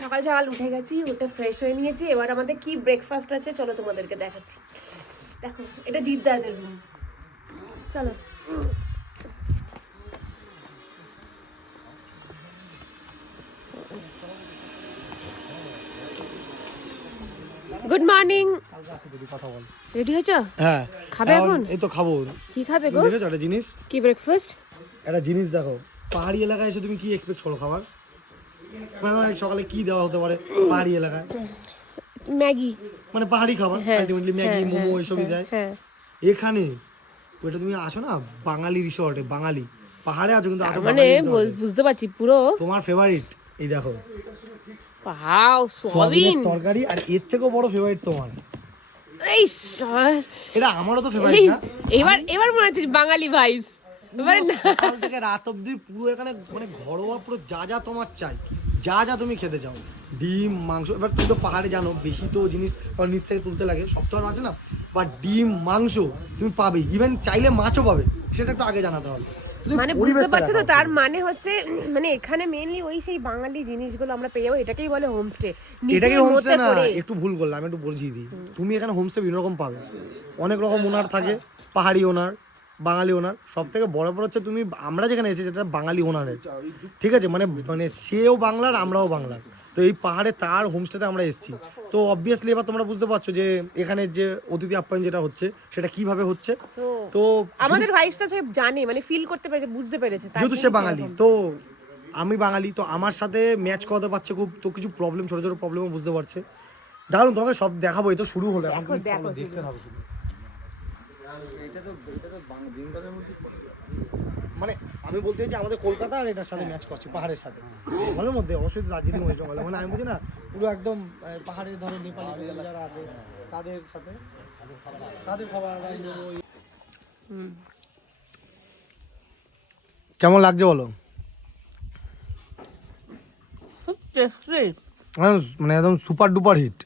সকাল সকাল উঠে গেছি, উঠে ফ্রেশ হয়ে নিয়েছি। এবার আমাদের কি ব্রেকফাস্ট আছে চলো তোমাদেরকে দেখাচ্ছি। দেখো এটা জিদ্দাদের রুম, চলো। Good morning. রেডি হয়েছ? হ্যাঁ। খাবে এখন? এই তো খাবো। কি খাবে গো? দেখেছো একটা জিনিস? কি ব্রেকফাস্ট? একটা জিনিস দেখো, পাহাড়ি এলাকায় এসে তুমি কি এক্সপেক্ট করো খাবার? মানে সকালে কি দেওয়া হতে পারে পাহাড়ি এলাকায়? ম্যাগি। মানে পাহাড়ি খাবার, আলটিমেটলি ম্যাগি, মোমো এসবই দেয়। এখানে ওইটা তুমি আসো না বাঙালি রিসর্টে, বাঙালি পাহাড়ে আছো কিন্তু আছো মানে বাঙালি রিসর্টে। বুঝতে পারছি পুরো তোমার ফেভারিট এই দেখো পাহাও সোয়াবিন তরকারি, আর এর থেকেও বড় ফেভারিট তোমার এই এটা। আমারও তো ফেভারিট না। এবার মনে হচ্ছে বাঙালি ভাইস। এবারে সকাল থেকে রাত অবধি পুরো এখানে মানে ঘরোয়া পুরো যা যা তোমার চাই, যা যা তুমি খেতে চাও, ডিম মাংস। এবার তুমি তো পাহাড়ে জানো বেশি তো জিনিস নিচ থেকে তুলতে লাগে, সব তো আর আছে না, বা ডিম মাংস তুমি পাবেই, ইভেন চাইলে মাছও পাবে, সেটা একটু আগে জানাতে হবে। মানে বুঝতে পারছো তো, তার মানে হচ্ছে মানে এখানে মেইনলি ওই সেই বাঙালি জিনিসগুলো আমরা পেয়ে যাবো। এটাকেই বলে হোমস্টে। এটাকে হোমস্টে না, একটু ভুল করলাম, একটু বুঝিয়ে দিই। তুমি এখানে হোমস্টে বিভিন্ন রকম পাবে, অনেক রকম ওনার থাকে, পাহাড়ি ওনার, বাঙালি ওনার। সব থেকে বড় বড় হচ্ছে তুমি আমরা যেখানে এসেছি সেটা বাঙালি ওনারের, ঠিক আছে? মানে মানে সেও বাংলার, আমরাও বাংলার। তো এই পাহাড়ে তার হোমস্টেতে আমরা এসেছি। তো অবভিয়াসলি এবার তোমরা বুঝতে পারছো যে এখানের যে অতিথি আপ্যায়ন যেটা হচ্ছে সেটা কিভাবে হচ্ছে। তো আমাদের ভাইসটা জানে, মানে ফিল করতে পেরেছে, বুঝতে পেরেছে, যেহেতু সে বাঙালি, তো আমি বাঙালি, তো আমার সাথে ম্যাচ করাতে পারছে খুব। তো কিছু প্রবলেম, ছোট ছোট প্রবলেমও বুঝতে পারছে। দারুন, তোমাকে সব দেখাবো। এই তো শুরু হলো, দেখো দেখো দেখতে থাকো শুধু। মানে আমি বলতে চাইছি আমাদের কলকাতা আর এটার সাথে ম্যাচ করছি, পাহাড়ের সাথে। জঙ্গলের মধ্যে অবশ্যই দার্জিলিং ওয়েস্ট বেঙ্গল, মানে আমি বুঝি না পুরো একদম পাহাড়ের ধরো নেপালি যারা আছে তাদের সাথে তাদের খাবার। কেমন লাগছে বলো? খুব টেস্টি, মানে একদম সুপার ডুপার হিট,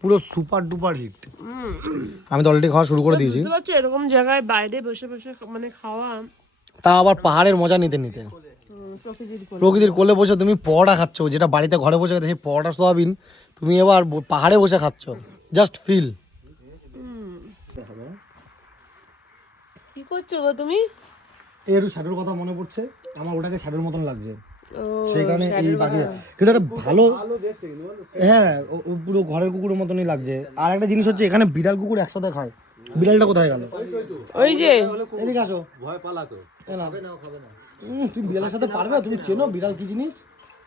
পুরো সুপার ডুপার হিট। আমি তো অলরেডি খাওয়া শুরু করে দিয়েছি। বুঝতে পারছো এরকম জায়গায় বাইরে বসে বসে মানে খাওয়া, তা আবার পাহাড়ের মজা নিতে নিতে, প্রকৃতির কোলে বসে তুমি পরোটা খাচ্ছ, যেটা বাড়িতে ঘরে বসে খেতে সেই পরোটা সোয়াবিন তুমি এবার পাহাড়ে বসে খাচ্ছ। Just feel. কি করছো গো তুমি? এর শ্যাডোর কথা মনে পড়ছে আমার, ওটাকে শ্যাডোর মতন লাগছে সেখানে এই বাকি, কিন্তু একটা ভালো, হ্যাঁ পুরো ঘরের কুকুরের মতনই লাগছে। আর একটা জিনিস হচ্ছে এখানে বিড়াল কুকুর একসাথে খায়। বিড়ালটা কোথায় গেল? ওই যে এদিকে আসো। ভয় পালাতো। তুমি বিড়ালের সাথে পারবে? তুমি চেনো বিড়াল কি জিনিস?